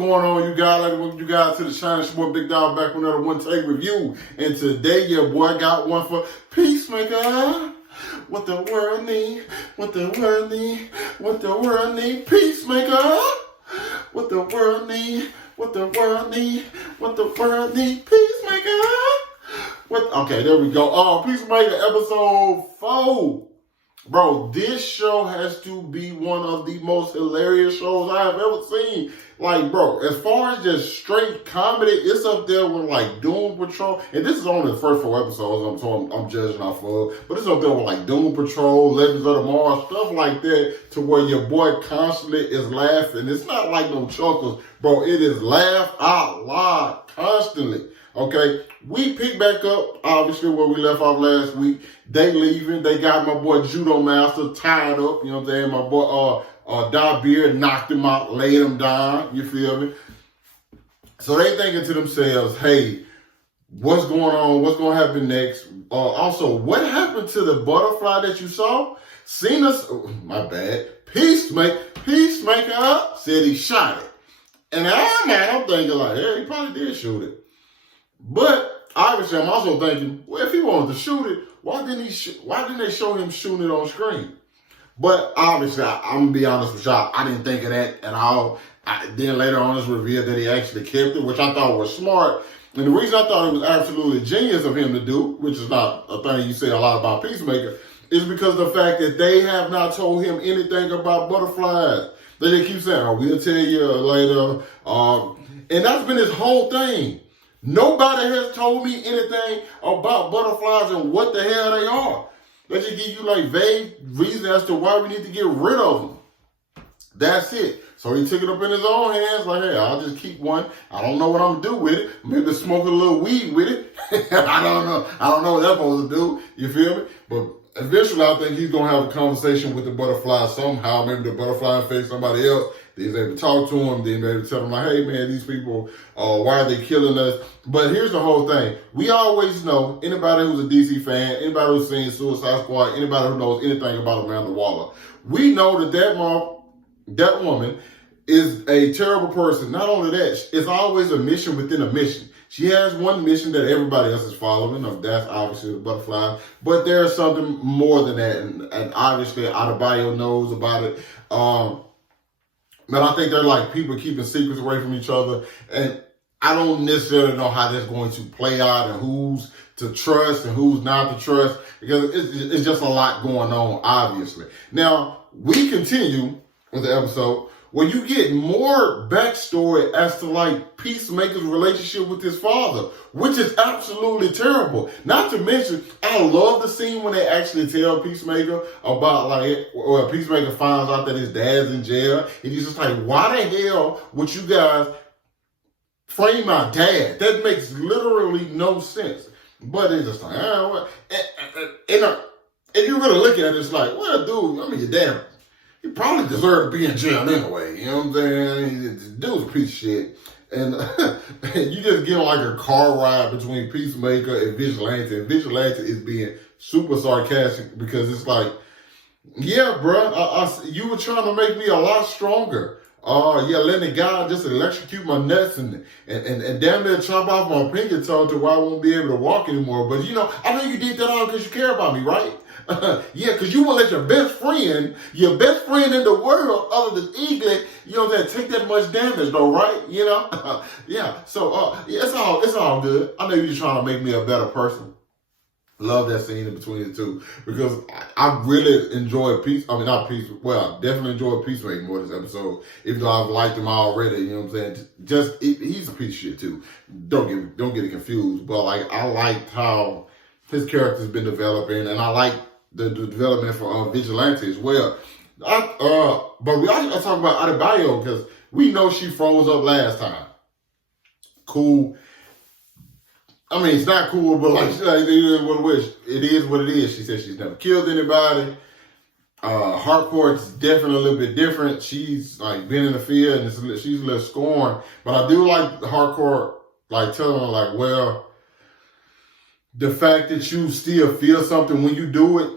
going on, you guys? Like, welcome you guys to the Shine Sport Big Dog back with another one take review. And today, your boy got one for Peacemaker. What the world need? What the world need? What the world need? Peacemaker. What the world need? What the world need? What the world need? Peacemaker. What? Okay, there we go. Peacemaker episode 4. Bro, this show has to be one of the most hilarious shows I have ever seen. Like, bro, as far as just straight comedy, it's up there with, like, Doom Patrol. And this is only the first 4 episodes, I'm judging off of. But it's up there with, like, Doom Patrol, Legends of Tomorrow, stuff like that, to where your boy constantly is laughing. It's not like no chuckles, bro. It is laugh out loud constantly. Okay, we pick back up, obviously, where we left off last week. They leaving. They got my boy Judo Master tied up. You know what I'm saying? My boy Beard knocked him out, laid him down. You feel me? So they thinking to themselves, hey, what's going on? What's going to happen next? Also, what happened to the butterfly that you saw? My bad. Peacemaker said he shot it. And I'm thinking like, hey, he probably did shoot it. But obviously, I'm also thinking, well, if he wanted to shoot it, why didn't they show him shooting it on screen? But obviously, I'm gonna be honest with y'all, I didn't think of that at all. Then later on, it's revealed that he actually kept it, which I thought was smart. And the reason I thought it was absolutely genius of him to do, which is not a thing you say a lot about Peacemaker, is because of the fact that they have not told him anything about butterflies. They just keep saying, we'll tell you later. And that's been his whole thing. Nobody has told me anything about butterflies and what the hell they are. They just give you like vague reason as to why we need to get rid of them. That's it. So he took it up in his own hands, like, hey, I'll just keep one. I don't know what I'm gonna do with it. Maybe smoke a little weed with it. I don't know. I don't know what that's supposed to do. You feel me? But eventually, I think he's gonna have a conversation with the butterfly somehow. Maybe the butterfly infects somebody else. He's able to talk to him. Then maybe tell him like, hey man, these people, why are they killing us? But here's the whole thing. We always know, anybody who's a DC fan, anybody who's seen Suicide Squad, anybody who knows anything about Amanda Waller, we know that woman is a terrible person. Not only that, it's always a mission within a mission. She has one mission that everybody else is following. That's obviously the butterfly. But there's something more than that. And obviously, Adebayo knows about it. But I think they're like people keeping secrets away from each other. And I don't necessarily know how that's going to play out and who's to trust and who's not to trust. Because it's just a lot going on, obviously. Now, we continue with the episode where you get more backstory as to like Peacemaker's relationship with his father, which is absolutely terrible. Not to mention, I love the scene when they actually tell Peacemaker about like, or Peacemaker finds out that his dad's in jail. And he's just like, why the hell would you guys frame my dad? That makes literally no sense. But it's just like, and you really look at it, it's like, well, dude, I mean, your dad, he probably deserved to be in jail anyway. You know what I'm saying? The dude's a piece of shit. And you just get on like a car ride between Peacemaker and Vigilante. And Vigilante is being super sarcastic because it's like, yeah, bro, you were trying to make me a lot stronger. Letting the guy just electrocute my nuts and damn near chop off my pinky toe to where I won't be able to walk anymore. But you know, I know you did that all because you care about me, right? Yeah, because you won't let your best friend in the world, other than Eaglet, you know that take that much damage though, right? You know? Yeah. So it's all good. I know you're just trying to make me a better person. Love that scene in between the two because I really enjoyed definitely enjoyed Peacemaker more this episode, even though I've liked him already, you know what I'm saying? He's a piece of shit too. Don't get it confused, but like I liked how his character's been developing, and I like the development for Vigilante as well. But we also talk about Adebayo because we know she froze up last time. Cool. I mean, it's not cool, but like it is what it is. She said she's never killed anybody. Hardcore is definitely a little bit different. She's like been in the field and she's a little scorned. But I do like Hardcore, like telling her like, well, the fact that you still feel something when you do it,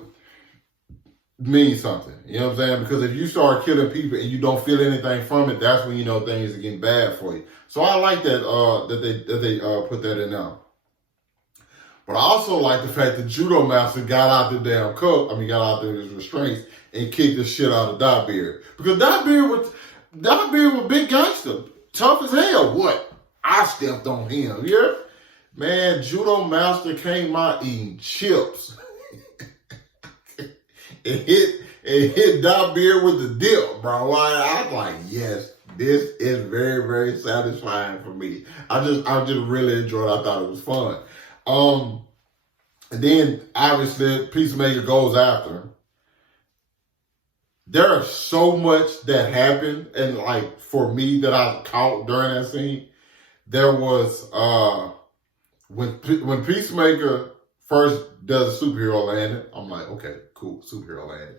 means something. You know what I'm saying? Because if you start killing people and you don't feel anything from it, that's when you know things are getting bad for you. So I like that that they put that in there. But I also like the fact that Judo Master got out the damn cup. I mean, got out there his restraints and kicked the shit out of Dotbeard. Because Dotbeard was big gangster, tough as hell. What? I stepped on him. Yeah, man. Judo Master came out eating chips. It hit Dotbeard with the dip, bro. I was like, yes, this is very, very satisfying for me. I just really enjoyed it. I thought it was fun. And then obviously Peacemaker goes after him. There is so much that happened, and like for me that I caught during that scene. There was when Peacemaker first does a superhero landing, I'm like, okay, cool, superhero landing.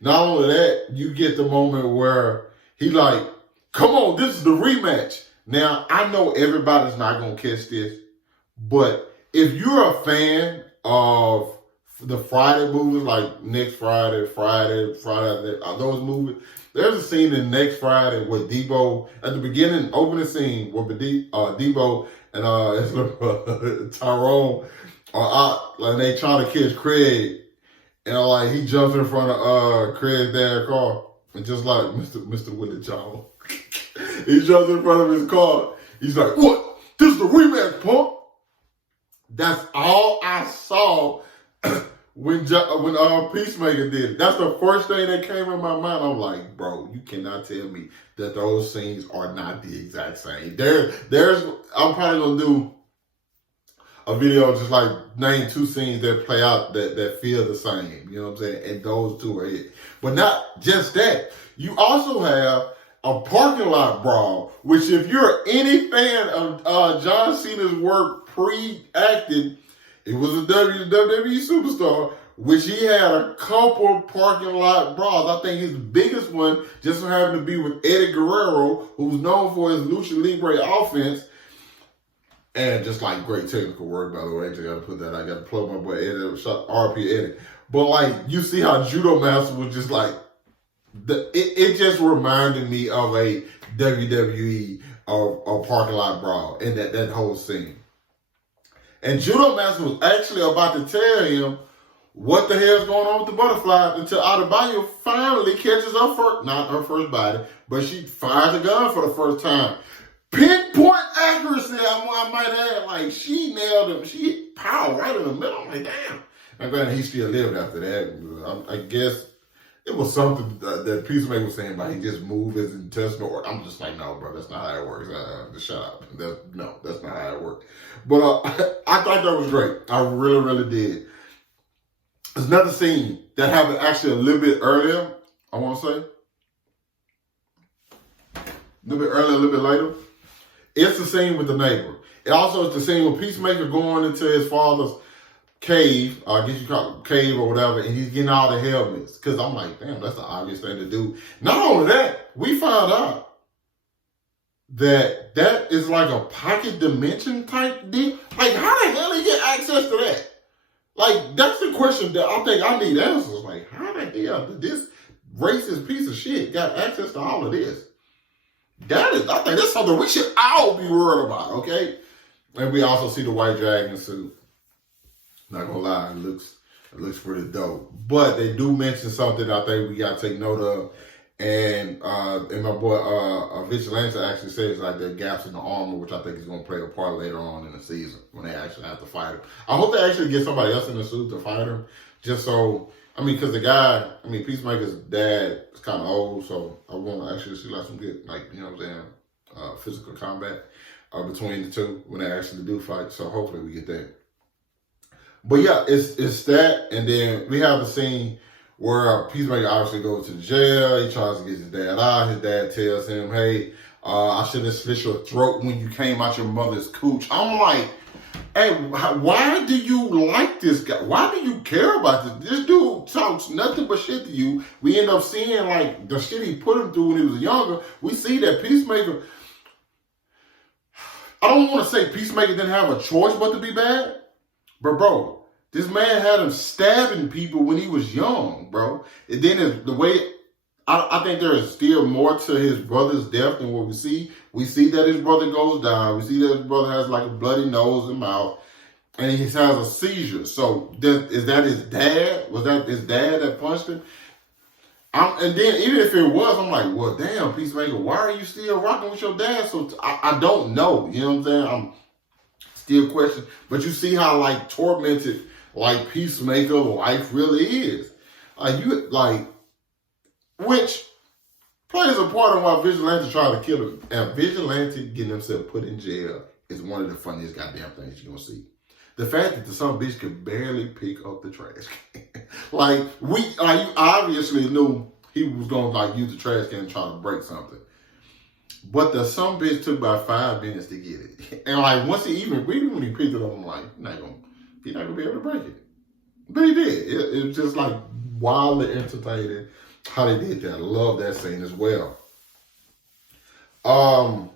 Not only that, you get the moment where he like, come on, this is the rematch. Now, I know everybody's not going to catch this, but if you're a fan of the Friday movies, like Next Friday, those movies, there's a scene in Next Friday where Debo, at the beginning, opening scene, where Debo and Tyrone are out, and they trying to catch Craig, and like he jumps in front of Craig's dad's car, and just like Mr. Willie Jones, he jumps in front of his car. He's like, "What? This is the rematch, punk." That's all I saw when Peacemaker did it. That's the first thing that came in my mind. I'm like, bro, you cannot tell me that those scenes are not the exact same. I'm probably gonna do a video just like name two scenes that play out that feel the same. You know what I'm saying? And those two are it. But not just that. You also have a parking lot brawl, which if you're any fan of John Cena's work pre-acting, it was a WWE superstar, which he had a couple parking lot brawls. I think his biggest one just so happened to be with Eddie Guerrero, who's known for his Lucha Libre offense. And just like great technical work, by the way. Actually, I got to put that. I got to plug my boy Eddie, RP Eddie. But like, you see how Judo Master was just like, it just reminded me of a WWE or parking lot brawl in that whole scene. And Judo Master was actually about to tell him what the hell's going on with the butterfly until Adebayo finally catches not her first body, but she fires a gun for the first time. Pinpoint accuracy, I might add. Like, she nailed him. She hit power right in the middle. I'm like, damn. And granted, he still lived after that. I guess it was something that Peacemaker was saying about he just moved his intestinal organ. I'm just like, no, bro, that's not how it works. Just shut up. No, that's not how it works. But I thought that was great. I really, really did. There's another scene that happened actually a little bit earlier, I want to say. A little bit earlier, a little bit later. It's the scene with the neighbor. It also is the scene with Peacemaker going into his father's cave, I guess you call it cave or whatever, and he's getting all the helmets. Because I'm like, damn, that's the obvious thing to do. Not only that, we found out that is like a pocket dimension type deal. Like, how the hell did he get access to that? Like, that's the question that I think I need answers. Like, how the hell did this racist piece of shit got access to all of this? I think that's something we should all be worried about, okay? And we also see the white dragon suit. Not gonna lie, it looks pretty dope. But they do mention something I think we gotta take note of. And my boy Vigilante actually says like there are gaps in the armor, which I think is gonna play a part later on in the season when they actually have to fight him. I hope they actually get somebody else in the suit to fight him. Just so, because the guy, Peacemaker's dad is kind of old, so I want to actually see like some good, physical combat between the two when they actually do fight. So hopefully we get that. But yeah, it's that, and then we have the scene where Peacemaker obviously goes to jail. He tries to get his dad out. His dad tells him, "Hey, I should have slit your throat when you came out your mother's cooch." I'm like, hey, why do you like this guy? Why do you care about this? This dude talks nothing but shit to you. We end up seeing like the shit he put him through when he was younger. We see that Peacemaker, I don't want to say Peacemaker didn't have a choice but to be bad. But bro, This man had him stabbing people when he was young, bro. And then the way, I think there is still more to his brother's death than what we see. We see that his brother goes down. We see that his brother has like a bloody nose and mouth. And he has a seizure. So is that his dad? Was that his dad that punched him? And then even if it was, I'm like, well, damn, Peacemaker, why are you still rocking with your dad? So I don't know. You know what I'm saying? I'm still questioning. But you see how like tormented like Peacemaker life really is. Which plays a part in why Vigilante tried to kill him. And Vigilante getting himself put in jail is one of the funniest goddamn things you're gonna see. The fact that the son of a bitch could barely pick up the trash can. You obviously knew he was gonna like use the trash can and try to break something. But the son of a bitch took about 5 minutes to get it. And like once he even when he picked it up, I'm like, he's not gonna be able to break it. But he did. It was just like wildly entertaining how they did that. I love that scene as well. I'm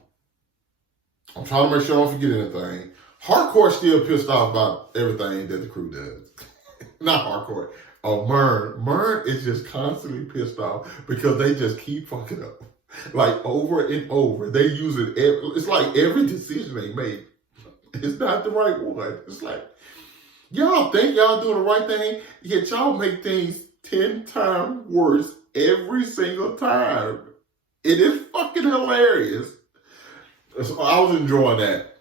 trying to make sure I don't forget anything. Hardcore still pissed off about everything that the crew does. Not Hardcore. Mern is just constantly pissed off because they just keep fucking up. Like over and over. They use it. It's like every decision they make is not the right one. It's like, y'all think y'all doing the right thing, yet y'all make things 10 times worse every single time. It is fucking hilarious. So I was enjoying that.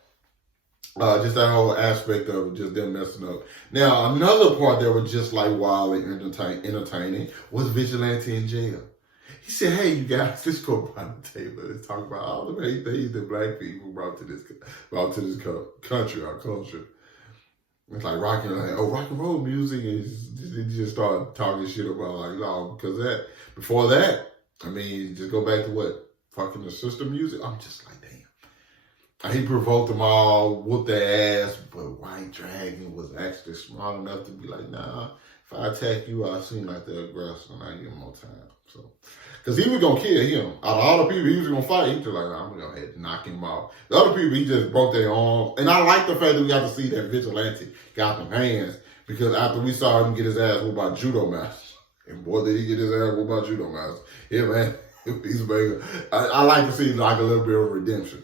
Just that whole aspect of just them messing up. Now, another part that was just like wildly entertaining was Vigilante in jail. He said, hey, you guys, let's go around the table. Let's talk about all the great things that black people brought to this country, our culture. It's like rock and roll music. And you just start talking shit about like, no, because before that, I mean, just go back to what? Fucking the sister music. I'm just like, damn. He provoked them all, whooped their ass, but White Dragon was actually smart enough to be like, nah, if I attack you, I seem like the aggressor and I give him more time. So, because he was going to kill him. Out of all the people he was going to fight, he was like, nah, I'm going to go ahead and knock him out. The other people, he just broke their arms. And I like the fact that we got to see that Vigilante got them hands, because after we saw him get his ass whooped by judo masters, and boy, did he get his ass whooped by judo masters. Yeah, man, Peacemaker. I like to see like a little bit of redemption.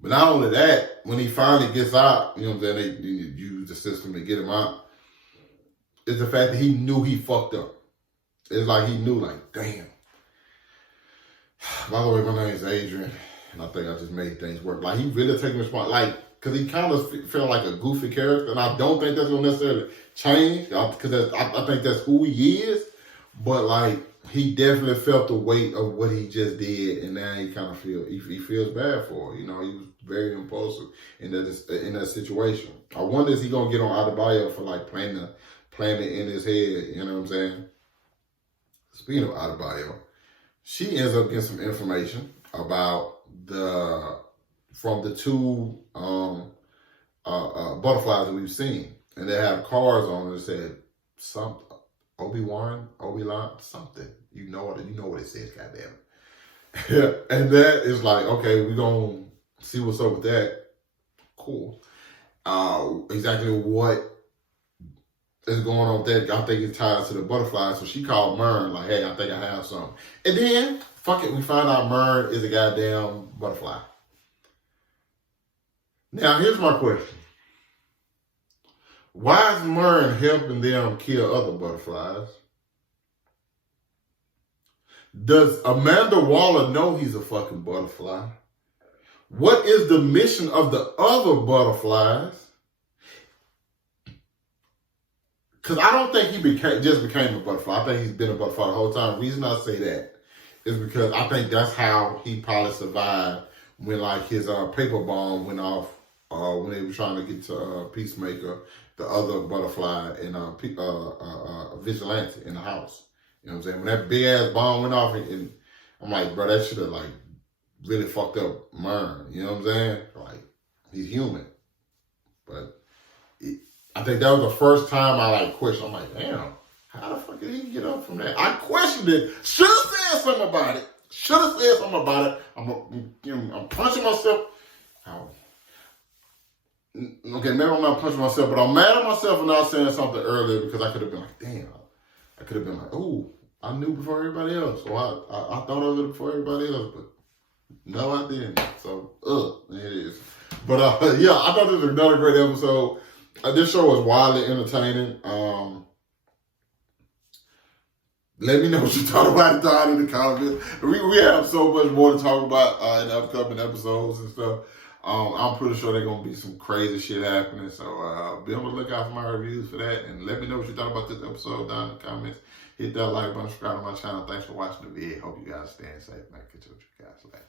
But not only that, when he finally gets out, you know what I'm saying, they use the system to get him out, it's the fact that he knew he fucked up. It's like he knew, like, damn. By the way, my name is Adrian, and I think I just made things work. Like, he really taking responsibility, like, because he kind of felt like a goofy character, and I don't think that's going to necessarily change, because I think that's who he is, but, like, he definitely felt the weight of what he just did, and now he kind of he feels bad for it. You know, he was very impulsive in that situation. I wonder is he gonna get on Adebayo for like planting it in his head. You know what I'm saying? Speaking of Adebayo, she ends up getting some information about from the two butterflies that we've seen, and they have cards on it that said something. Obi-Wan, something. You know what it says, goddamn. Yeah, and that is like, okay, we're going to see what's up with that. Cool. Exactly what is going on with that, I think it's tied to the butterfly. So she called Mern, like, hey, I think I have something. And then, fuck it, we find out Mern is a goddamn butterfly. Now, here's my question. Why is Mern helping them kill other butterflies? Does Amanda Waller know he's a fucking butterfly? What is the mission of the other butterflies? Because I don't think he just became a butterfly. I think he's been a butterfly the whole time. The reason I say that is because I think that's how he probably survived when like his paper bomb went off when they were trying to get to Peacemaker, the other butterfly, and Vigilante in the house. You know what I'm saying? When that big ass bomb went off, and I'm like, bro, that should have like really fucked up Mern. You know what I'm saying? Like, he's human. But I think that was the first time I like questioned. I'm like, damn, how the fuck did he get up from that? I questioned it. Should have said something about it. I'm punching myself. okay, maybe I'm not punching myself, but I'm mad at myself for not saying something earlier because I could have been like, damn. I could have been like, oh, I knew before everybody else. Or I thought of it before everybody else, but no, I didn't. So, it is. But yeah, I thought this was another great episode. This show was wildly entertaining. Let me know what you thought about it down in the comments. We have so much more to talk about in the upcoming episodes and stuff. I'm pretty sure there's going to be some crazy shit happening. So be on the lookout for my reviews for that. And let me know what you thought about this episode down in the comments. Hit that like button, subscribe to my channel. Thanks for watching the video. Hope you guys staying safe, man. Catch you guys later.